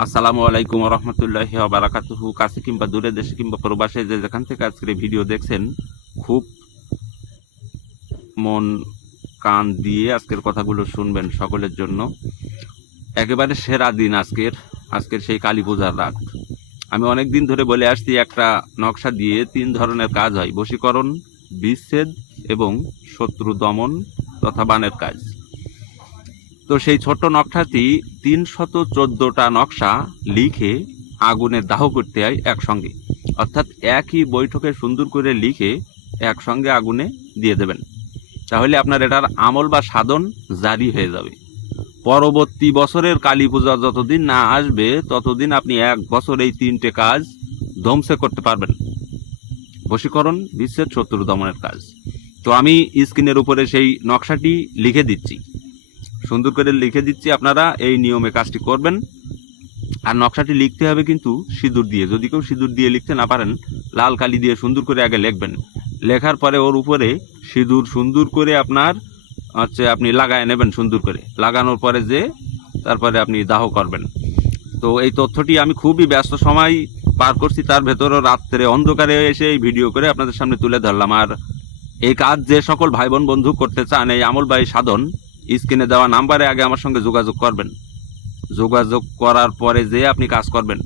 আসসালামু আলাইকুম রহমতুল্লাহ বারাকাতুহু। কাছে কিংবা দূরে দেশে কিংবা প্রবাসে যে যেখান থেকে আজকের ভিডিও দেখছেন, খুব মন কান দিয়ে আজকের কথাগুলো শুনবেন সকলের জন্য। একেবারে সেরা দিন আজকের আজকের সেই কালী পূজার রাত। আমি অনেক দিন ধরে বলে আসছি, একটা নকশা দিয়ে তিন ধরনের কাজ হয়, বশীকরণ, বিচ্ছেদ এবং শত্রু দমন তথা বানের কাজ। তো সেই ছোট্ট নকশাটি তিনশত চোদ্দোটা নকশা লিখে আগুনে দাহ করতে হয় একসঙ্গে। অর্থাৎ একই বৈঠকে সুন্দর করে লিখে একসঙ্গে আগুনে দিয়ে দেবেন। তাহলে আপনার এটার আমল বা সাধন জারি হয়ে যাবে। পরবর্তী বছরের কালী পূজা যতদিন না আসবে, ততদিন আপনি এক বছর এই তিনটে কাজ ধ্বংসে করতে পারবেন। বশীকরণ, বিশ্বের শত্রু দমনের কাজ। তো আমি স্ক্রিনের উপরে সেই নকশাটি লিখে দিচ্ছি। সুন্দর করে লিখে দিচ্ছি আপনারা, এই নিয়মে কাজটি করবেন। আর নকশাটি লিখতে হবে কিন্তু সিঁদুর দিয়ে। যদি কেউ সিঁদুর দিয়ে লিখতে না পারেন, লাল কালি দিয়ে সুন্দর করে আগে লিখবেন। লেখার পরে ওর উপরে সিঁদুর সুন্দর করে আপনার, হচ্ছে আপনি লাগায় নেবেন সুন্দর করে। লাগানোর পরে যে, তারপরে আপনি দাহ করবেন। তো এই তথ্যটি আমি খুবই ব্যস্ত সময় পার করছি, তার ভেতরও রাত্রে অন্ধকারে এসে এই ভিডিও করে আপনাদের সামনে তুলে ধরলাম। আর এই কাজ যে সকল ভাই বোন বন্ধু করতে চান, এই আমল বাই সাধন স্ক্রিনে দেওয়া নাম্বারে আগে আমার সঙ্গে যোগাযোগ করবেন। যোগাযোগ করার পরে যে আপনি কাজ করবেন।